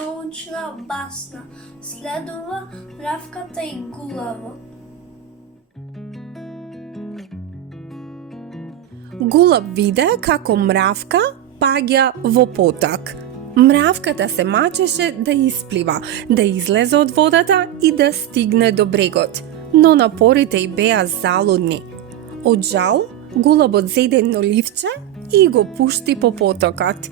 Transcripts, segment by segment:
научна басна. Следува Мравката и Гулаво. Гулаб виде како мравка паѓа во поток. Мравката се мачеше да исплива, да излезе од водата и да стигне до брегот, но напорите й беа залудни. Од жал, гулабот зеде едно ливче и го пушти по потокот.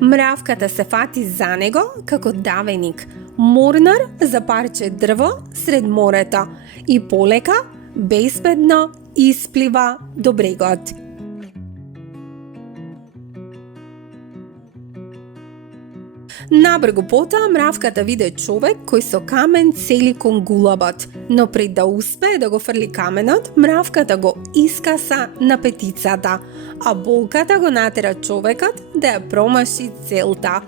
Мравката се фати за него како давеник, морнар за парче дрво сред морето и полека, безбедно исплива до брегот. Набргу потоа мравката виде човек кој со камен цели кон гулабот, но пред да успее да го фрли каменот, мравката го искаса на петицата, а болката го натера човекот да ја промаши целта.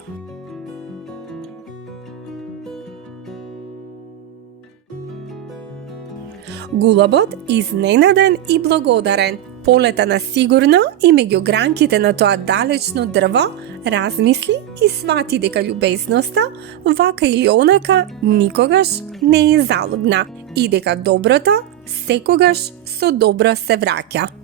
Гулабот, изненаден и благодарен, полета на сигурно и меѓу гранките на тоа далечно дрво, размисли и свати дека љубезноста, вака или онака, никогаш не е залудна и дека доброто секогаш со добро се враќа.